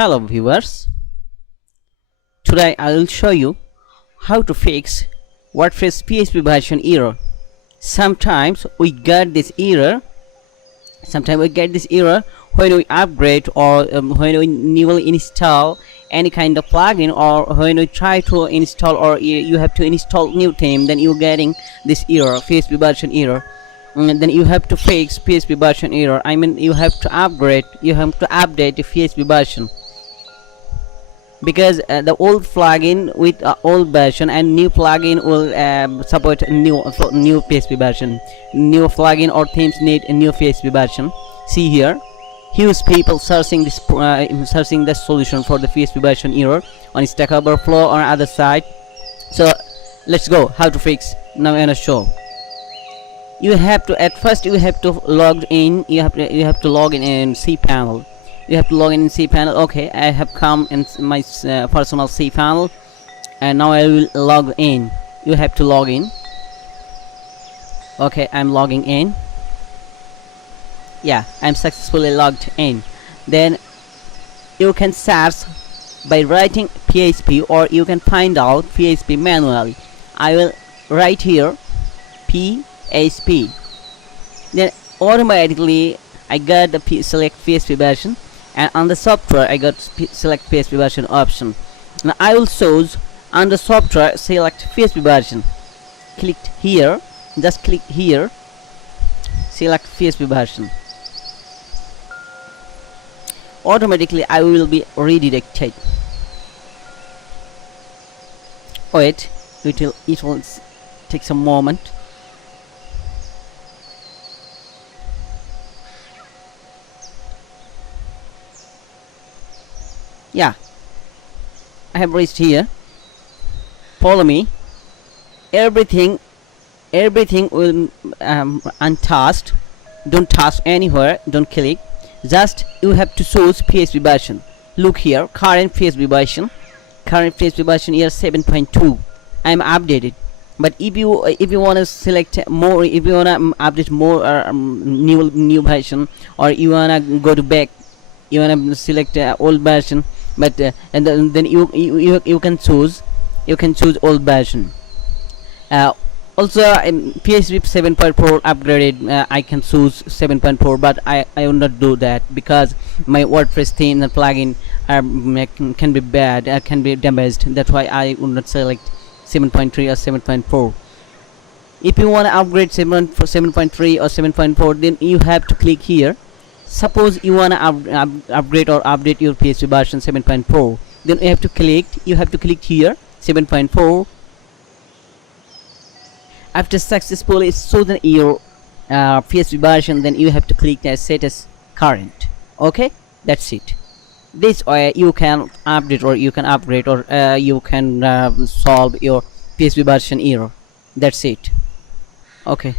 Hello viewers, today I will show you how to fix WordPress PHP version error. Sometimes we get this error when we upgrade or when we newly install any kind of plugin, or when we try to install, or you have to install new theme, then you're getting this error, PHP version error. And then you have to fix PHP version error. I mean, you have to upgrade, you have to update the PHP version, because the old plugin with old version and new plugin will support new PHP version. New plugin or themes need a new PHP version. See here, huge people searching the solution for the PHP version error on Stack Overflow or other side. So let's go how to fix. Now I'm gonna show. You have to, at first you have to log in. You have to log in cpanel. You have to log in cpanel. Okay, I have come in my personal cpanel, and now I will log in. You have to log in. Okay, I'm logging in. Yeah, I'm successfully logged in. Then you can search by writing PHP, or you can find out PHP manually. I will write here PHP. Then automatically I got the select PHP version, and on the software I got select PHP version option. Now I will choose on the software select PHP version. Click here, just click here, select PHP version. Automatically I will be redirected. Wait, it will take some moment. Yeah, I have reached here. Follow me. Everything will untouched. Don't touch anywhere, don't click. Just you have to choose PHP version. Look here, current PHP version. Current PHP version here 7.2. I'm updated. But if you want to select more, if you want to update more new version, or you want to go to back, you want to select old version, but and then you can choose old version. Also PHP 7.4 upgraded, I can choose 7.4, but I will not do that because my WordPress theme and plugin can be bad, can be damaged. That's why I will not select 7.3 or 7.4. If you want to upgrade 7.3 or 7.4, then you have to click here. Suppose you want to upgrade or update your PHP version 7.4, then you have to click here 7.4. After successfully choosing your PHP version, then you have to click the set as current. Okay, that's it. This way you can update, or you can upgrade, or you can solve your PHP version error. That's it. Okay.